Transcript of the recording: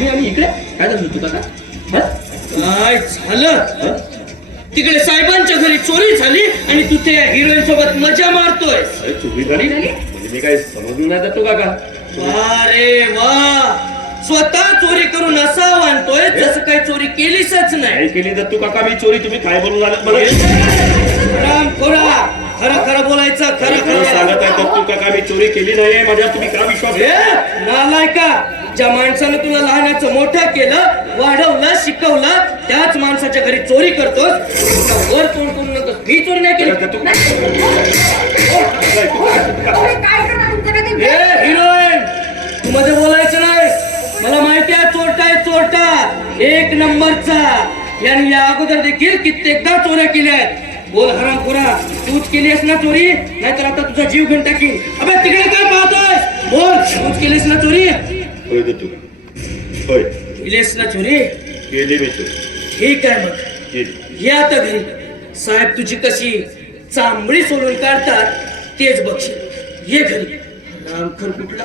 तुम्ही आणि इकडे काय झालं तू काका? काय झालं? तिकडे साहेबांच्या घरी चोरी झाली आणि तू त्या हिरोईन सोबत मजा मारतोय. अरे चोरी झाली म्हणजे मी काय समजून नाही जातो काका. अरे वा, स्वतः चोरी करून असा मानतोय जसं काही चोरी केलीच नाही. नाही केली तर तू काका मी चोरी तुम्ही काय बोलून आलात मला? रामखोरा, खरं खरं बोलायचं, खरं खरं खरं सांगत आहे तर तू काका मी चोरी केली नाही. माझ्या तुम्ही का विश्वास नालायका, ज्या माणसानं तुला लहानाचं मोठं केलं, वाढवलं, शिकवलं, त्याच माणसाच्या घरी चोरी करतोस. वर तोंड करून नकोस. मी चोरी नाही केली. हिरोईन, तू मध्ये बोलायचं नाही. मला माहिती आहे चोरटा आहे, चोरटा एक नंबरचा. यांनी या अगोदर देखील कित्येकदा चोऱ्या केल्या आहेत. बोल हरामखोरा, तूच केलीस ना चोरी? नाहीतर आता तुझा जीव घेऊन टाकीन. अबे तिकडे काय पाहतोय? बोल, तूच केलीस ना चोरी? होय तू होय केलीस ना चोरी? केली मी चोरी ठीक आहे मग, केली. ये आता घरी. साहेब तुझी कशी चांबडी सोलून काढतात तेच बघशील. ये घरी. रामखोर कुठला?